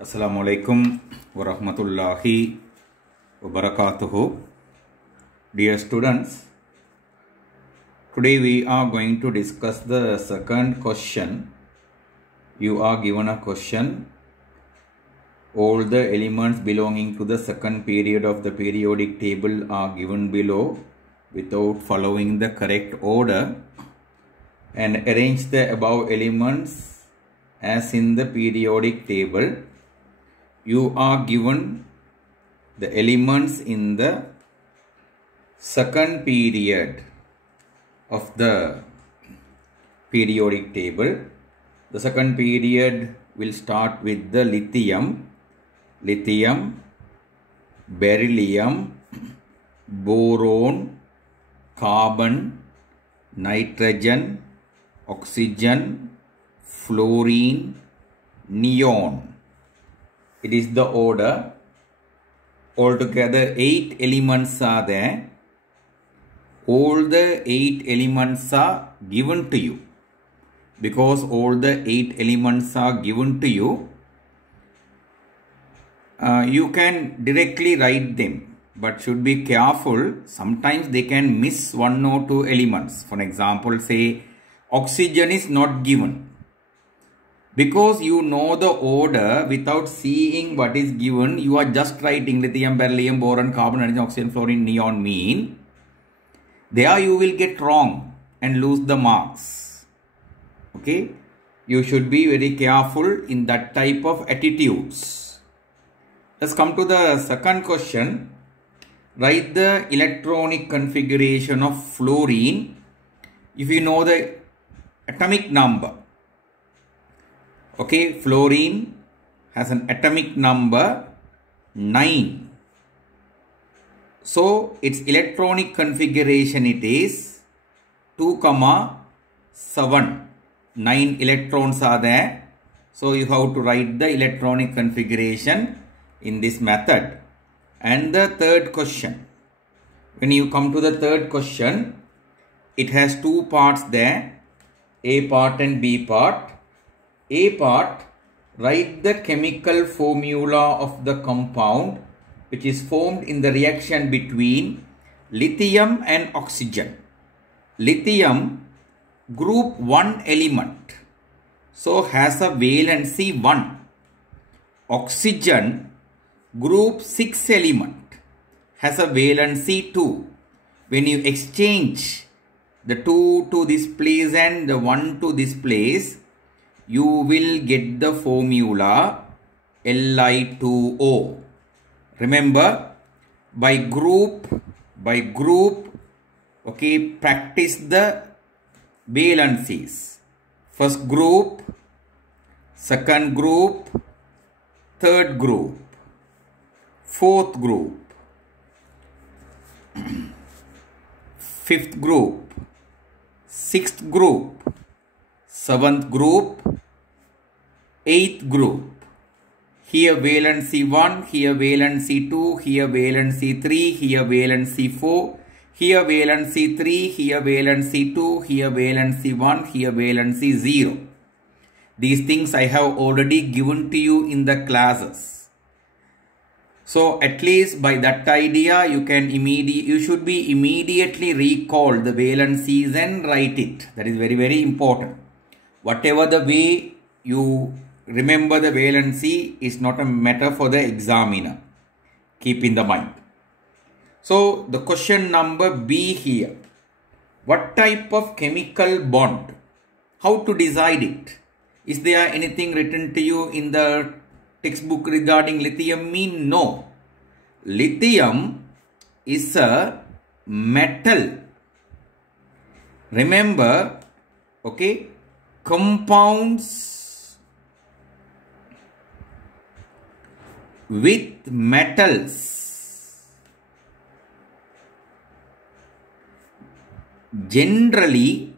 Assalamualaikum warahmatullahi wabarakatuh. Dear students, today we are going to discuss the second question. You are given a question. All the elements belonging to the second period of the periodic table are given below without following the correct order, and arrange the above elements as in the periodic table. You are given the elements in the second period of the periodic table. The second period will start with the lithium, beryllium, boron, carbon, nitrogen, oxygen, fluorine, neon. It is the order. Altogether 8 elements are there. All the 8 elements are given to you. Because all the 8 elements are given to you, you can directly write them. But should be careful. Sometimes they can miss 1 or 2 elements. For example, say oxygen is not given. Because you know the order without seeing what is given, you are just writing lithium, beryllium, boron, carbon, nitrogen, oxygen, fluorine, neon, mean. There you will get wrong and lose the marks. Okay? You should be very careful in that type of attitudes. Let's come to the second question. Write the electronic configuration of fluorine if you know the atomic number. Okay, fluorine has an atomic number 9. So, its electronic configuration it is 2, 7. 9 electrons are there. So, you have to write the electronic configuration in this method. And the third question. When you come to the third question, it has 2 parts there. A part and B part. A part, write the chemical formula of the compound which is formed in the reaction between lithium and oxygen. Lithium, group 1 element, so has a valency 1. Oxygen, group 6 element, has a valency 2. When you exchange the 2 to this place and the 1 to this place, you will get the formula Li2O. Remember, by group, okay, practice the valencies. First group, second group, third group, fourth group, fifth group, sixth group, seventh group, 8th group. Here valency 1, here valency 2, here valency 3, here valency 4, here valency 3, here valency 2, here valency 1, here valency 0. These things I have already given to you in the classes. So at least by that idea you should be immediately recall the valencies and write it. That is very, very important. Whatever the way you remember the valency is not a matter for the examiner. Keep in the mind. So the question number B here. What type of chemical bond? How to decide it? Is there anything written to you in the textbook regarding lithium mean? No. Lithium is a metal. Remember, okay, compounds with metals generally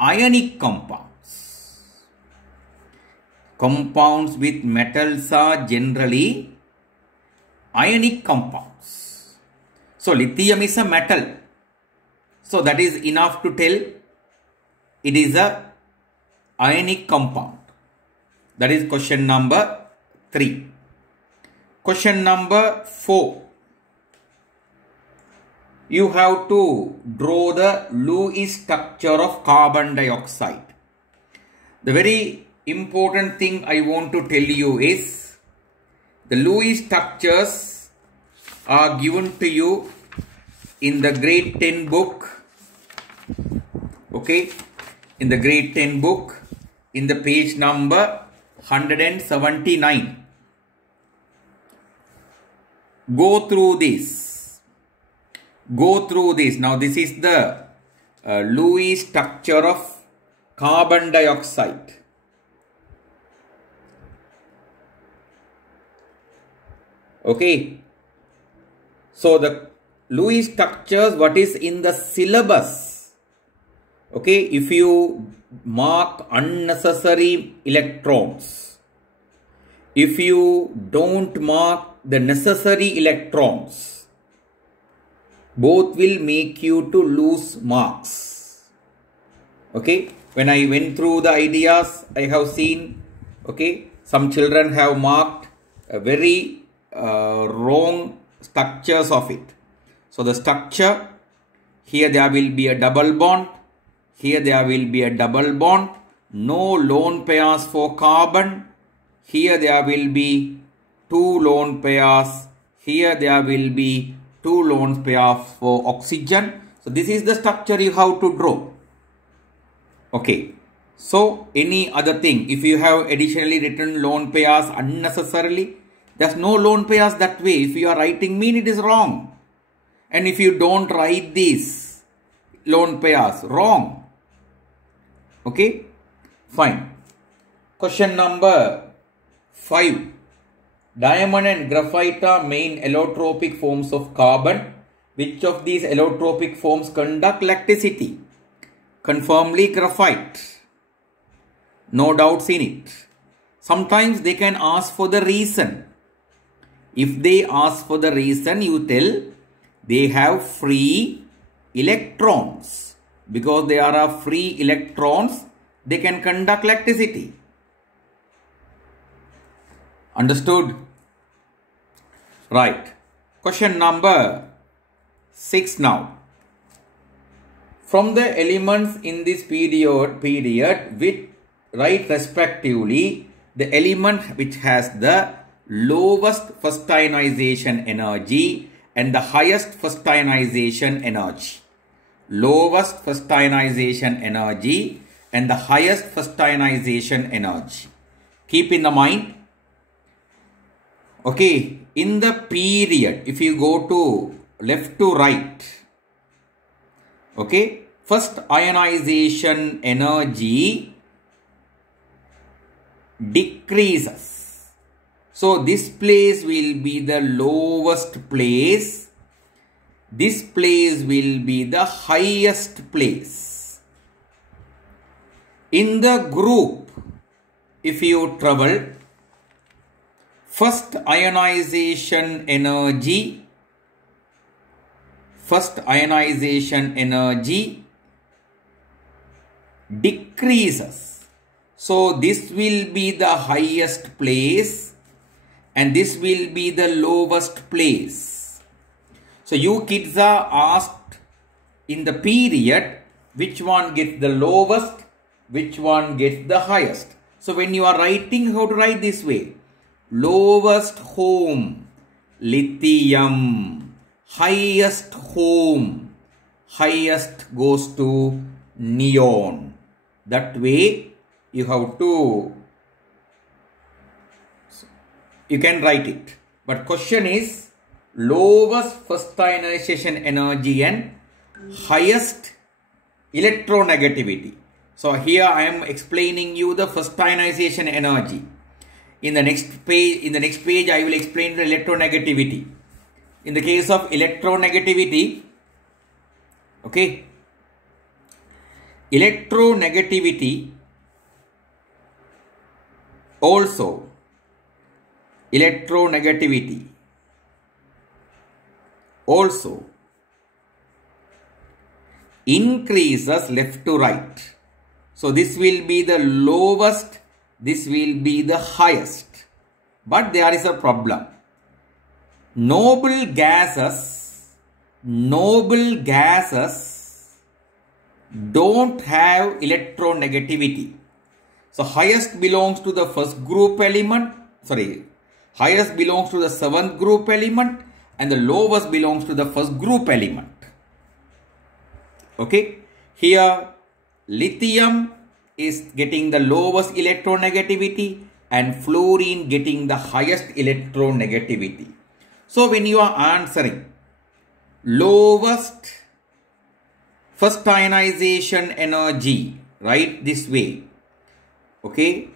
ionic compounds. Compounds with metals are generally ionic compounds. So lithium is a metal. So that is enough to tell it is a ionic compound? That is question number 3. Question number 4. You have to draw the Lewis structure of carbon dioxide. The very important thing I want to tell you is the Lewis structures are given to you in the grade 10 book. Okay, in the grade 10 book, in the page number 179. Go through this. Go through this. Now this is the Lewis structure of carbon dioxide. Okay. So the Lewis structures, what is in the syllabus. Okay. If you mark unnecessary electrons, if you don't mark the necessary electrons, both will make you to lose marks. Okay. When I went through the ideas, I have seen, okay, some children have marked a very wrong structures of it. So the structure, here there will be a double bond, here there will be a double bond, no lone pairs for carbon, here there will be 2 lone pairs, here there will be 2 lone pairs for oxygen. So this is the structure you have to draw. Okay. So any other thing, if you have additionally written lone pairs unnecessarily, there's no lone pairs that way. If you are writing mean, it is wrong. And if you don't write these lone pairs, wrong. Okay. Fine. Question number 5. Diamond and graphite are main allotropic forms of carbon. Which of these allotropic forms conduct electricity? Confirmly graphite. No doubts in it. Sometimes they can ask for the reason. If they ask for the reason, you tell they have free electrons. Because there are free electrons, they can conduct electricity. Understood? Right. Question number 6 now. From the elements in this period, which write respectively the element which has the lowest first ionization energy and the highest first ionization energy. Lowest first ionization energy and the highest first ionization energy. Keep in the mind. Okay, in the period, if you go to left to right, okay, first ionization energy decreases. So this place will be the lowest place. This place will be the highest place. In the group, if you travel, first ionization energy decreases. So this will be the highest place and this will be the lowest place. So you kids are asked in the period which one gets the lowest, which one gets the highest. So when you are writing, how to write this way? Lowest home, lithium. Highest home, highest goes to neon. That way you have to, you can write it. But question is lowest first ionization energy and highest electronegativity. So here I am explaining you the first ionization energy. In the next page I will explain the electronegativity. In the case of electronegativity, okay, electronegativity also increases left to right. So this will be the lowest, this will be the highest. But there is a problem. Noble gases don't have electronegativity. So highest belongs to the first group element, highest belongs to the seventh group element, and the lowest belongs to the first group element. Okay, here lithium is getting the lowest electronegativity and fluorine getting the highest electronegativity. So when you are answering lowest first ionization energy, write this way. Okay,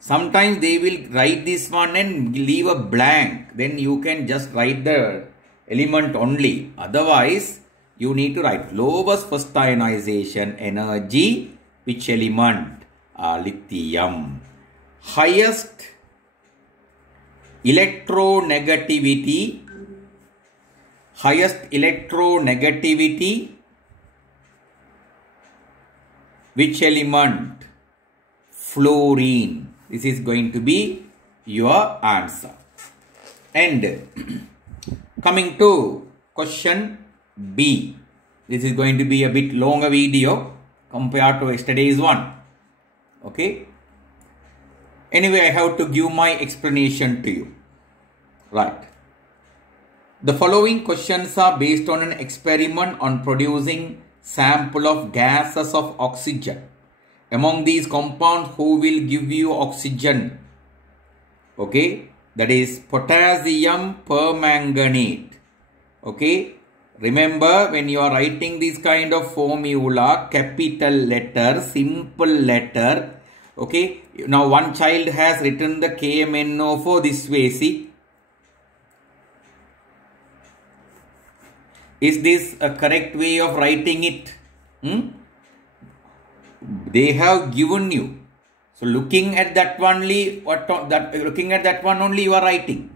sometimes they will write this one and leave a blank. Then you can just write the element only. Otherwise, you need to write lowest first ionization energy. Which element? Lithium. Highest electronegativity. Which element? Fluorine. This is going to be your answer. And coming to question B. This is going to be a bit longer video compared to yesterday's one. Okay. Anyway, I have to give my explanation to you. Right. The following questions are based on an experiment on producing sample of gases of oxygen. Among these compounds, who will give you oxygen? Okay. That is potassium permanganate. Okay. Remember, when you are writing this kind of formula, capital letter, simple letter. Okay. Now one child has written the KMNO4 this way. See. Is this a correct way of writing it? They have given you. So looking at that one only, you are writing.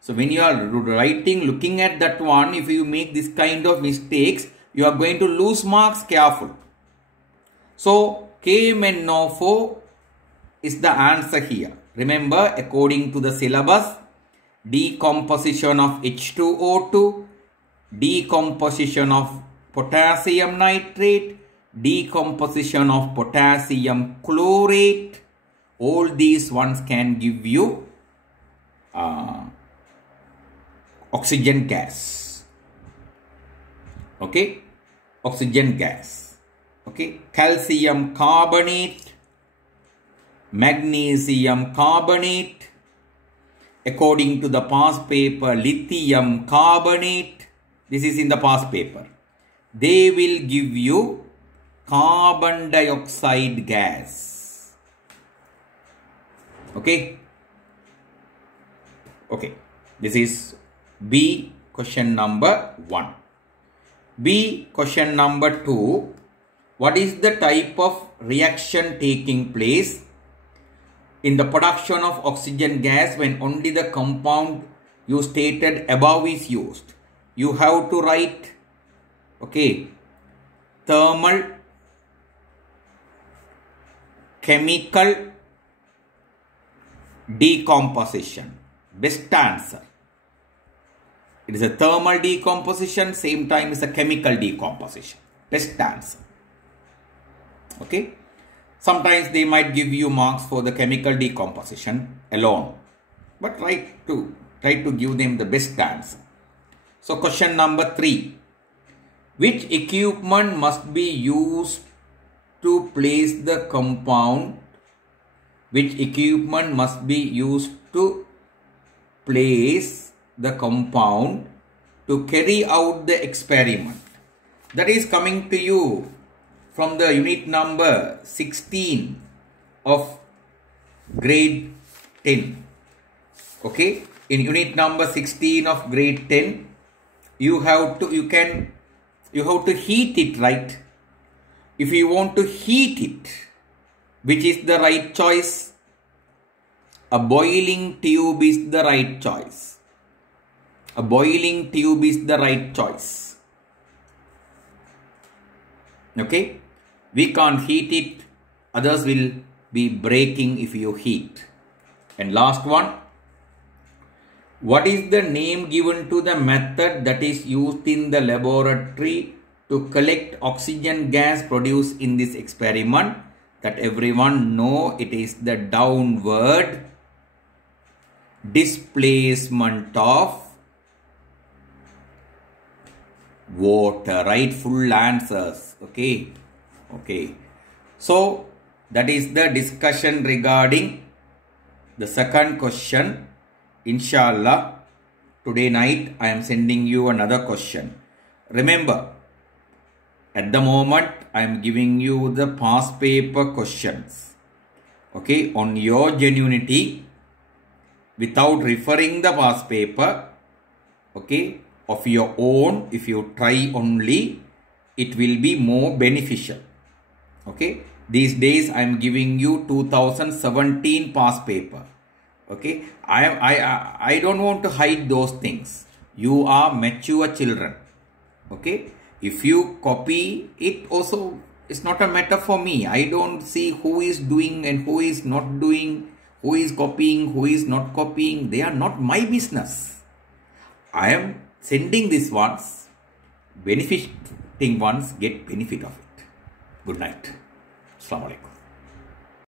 So when you are writing, looking at that one, if you make this kind of mistakes, you are going to lose marks. Careful. So KMNO4 is the answer here. Remember, according to the syllabus, decomposition of H2O2, decomposition of potassium nitrate, decomposition of potassium chlorate, all these ones can give you oxygen gas. Okay, oxygen gas. Okay, calcium carbonate, magnesium carbonate, according to the past paper, lithium carbonate. This is in the past paper. They will give you carbon dioxide gas. Okay. Okay. This is B, question number 1. B, question number 2. What is the type of reaction taking place in the production of oxygen gas when only the compound you stated above is used? You have to write, okay, thermal, chemical, decomposition. Best answer. It is a thermal decomposition, same time is a chemical decomposition. Best answer. Okay. Sometimes they might give you marks for the chemical decomposition alone, but try to give them the best answer. So question number 3. Which equipment must be used to place the compound? Which equipment must be used to place the compound to carry out the experiment? That is coming to you from the unit number 16 of grade 10. Okay, in unit number 16 of grade 10, you have to heat it, right? If you want to heat it, which is the right choice? A boiling tube is the right choice. A boiling tube is the right choice. Okay, we can't heat it others will be breaking if you heat. And last one, what is the name given to the method that is used in the laboratory to collect oxygen gas produced in this experiment? That everyone know, it is the downward displacement of water, right? Full answers. Okay. So that is the discussion regarding the second question. Inshallah, today night I am sending you another question. Remember, at the moment I am giving you the past paper questions. Okay, on your genuinity, without referring the past paper, okay, of your own, if you try only, it will be more beneficial. Okay, these days I am giving you 2017 past paper. Okay, I don't want to hide those things. You are mature children. Okay, if you copy it also, it's not a matter for me. I don't see who is doing and who is not doing, who is copying, who is not copying. They are not my business. I am sending these ones, benefiting ones get benefit of it. Good night. Assalamu alaikum.